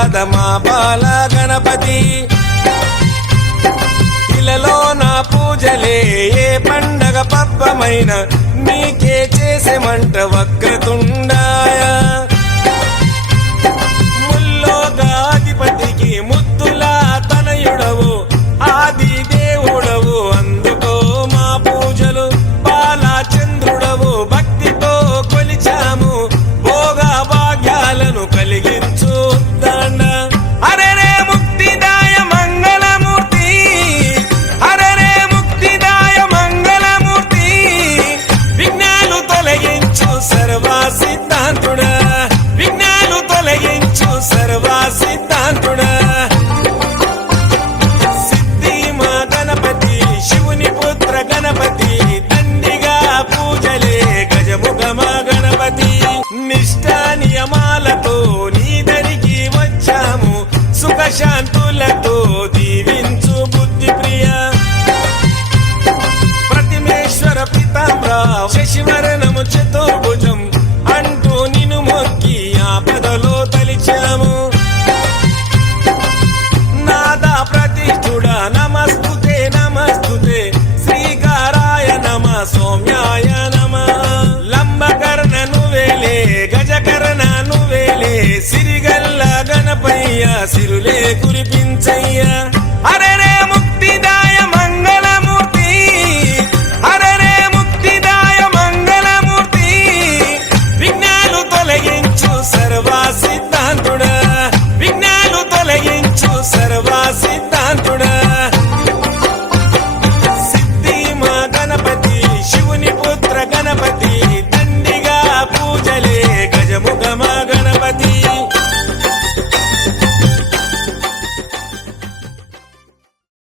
రాధ మా బాల గణపతి ఇలలో నా పూజలే ఏ పండగ పబ్బమైన నీకే చేసేమంట వక్రతుండాయ ముల్లోకాధిపతికి ముద్దులా తనయుడవు ఆది దేవుడవు అందుకో మా పూజలు బాలచంద్రుడవు భక్తితో కొలిచాము భోగ భాగ్యాలను కలిగించు దండ అరే రే ముక్తిదాయ మంగళమూర్తి అరే రే ముక్తిదాయ మంగళమూర్తి విఘ్నాలు తొలగించు సర్వ సిద్ధాంతుడా విఘ్నాలు తొలగించు సర్వ సిద్ధాంతుడా సిద్ధి మా గణపతి శివుని పుత్ర గణపతి దండిగా పూజలే గజముఖ మా గణపతి నిష్ఠా నియమాలతో నీ దరికి వచ్చాము సుఖ శాంతులతో దీవించు బుద్ధి ప్రియ ప్రతిమేశ్వర పితాంబర శశివరణము చతుర్భుజం అంటూ నిన్ను మొక్కి ఆపదలో తలిచాము నాదా ప్రతిష్ఠుడ నమస్తుతే నమస్తుతే శ్రీకారాయ నమ సౌమ్యాయ నమ లంబకర్ణ నువ్వేలే గజకర్ణ నువ్వేలే సిరిగల్ల గణపయ్య సిరులే